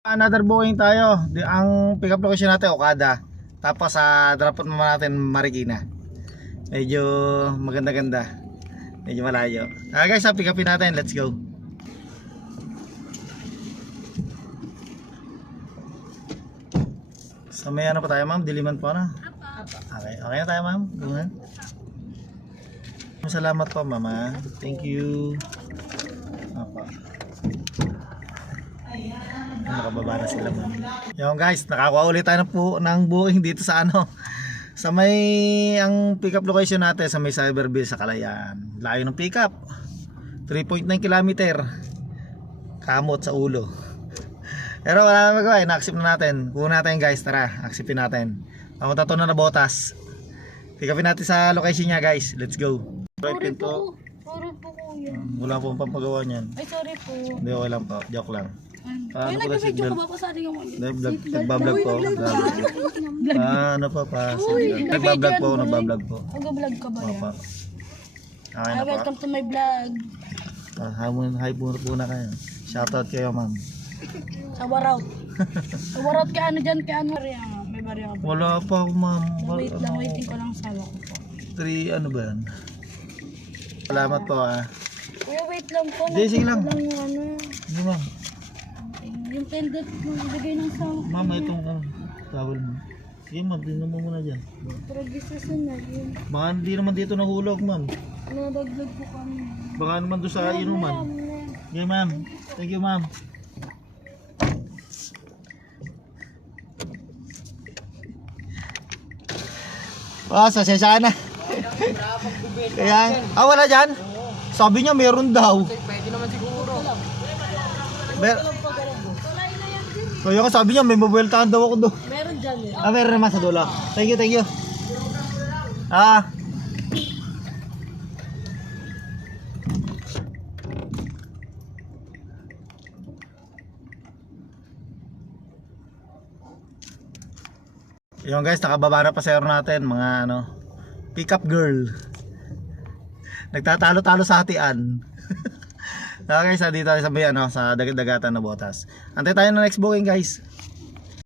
Another booking tayo. Ang pick up location natin Okada. Tapos drop out naman natin Marikina. Medyo maganda-ganda. Medyo malayo. Guys, pick upin natin. Let's go. So may ano pa tayo, ma'am? Diliman po na. Okay, okay na tayo, ma'am. Salamat po, mama. Thank you. Apa. Nakababa na sila, ma'am. Yung guys, nakakuha ulit tayo ng booking dito sa ano. Sa may ang pick up location natin sa may Cyberville sa Kalayaan. Layo ng pick up. 3.9 kilometer. Kamot sa ulo. Pero wala na magawa, na-accept na natin. Kuha natin guys, tara, acceptin natin. Papunta to na Botas. Pick upin natin sa location niya guys. Let's go. Sorry po. Sorry po kuya. Wala pong pampagawa niyan. Ay sorry po. Hindi, okay lang po. Joke lang. Ay nag-video ka ba pa sa ating mo? Nagbablog po. Ano pa pa? Nagbablog po, nagbablog po. Nag-vlog ka ba yan? Okay na po. Welcome to my vlog. Hi po na kayo. Shoutout kayo, ma'am. Shoutout. Shoutout kay ano dyan, kay ano rin. May barya ka ba? Wala pa ako, ma'am. Wait lang, waiting ko lang sa ko po. 3 ano ba yan? Salamat po Kuya wait lang po. Sige lang. Lang yung ano. Hindi, ma'am. Yung pendant mo, ibigay ng sa Ma'am, itong towel mo. Sige, ma'am, tingnan mo muna dyan. pero susunod yun. Baka hindi naman dito nahulog, ma'am. Nadagdag po kami. Baka naman doon sa inuman. Okay, ma'am. Thank you, ma'am. Sasensya ka na. Kaya, wala dyan? Sabi niya meron daw. Pwede naman siguro. Kaya ka sabi niya may mabueltahan daw ako doon. Meron dyan eh. Meron naman sa dulo. Thank you, thank you. Yung guys, nakababa na pasero natin, mga ano, pick up girl. Nagtatalo-talo sa hatian. Okay guys, dito tayo sa may ano, sa dagat-dagatan na Botas. Antay tayo na next booking guys.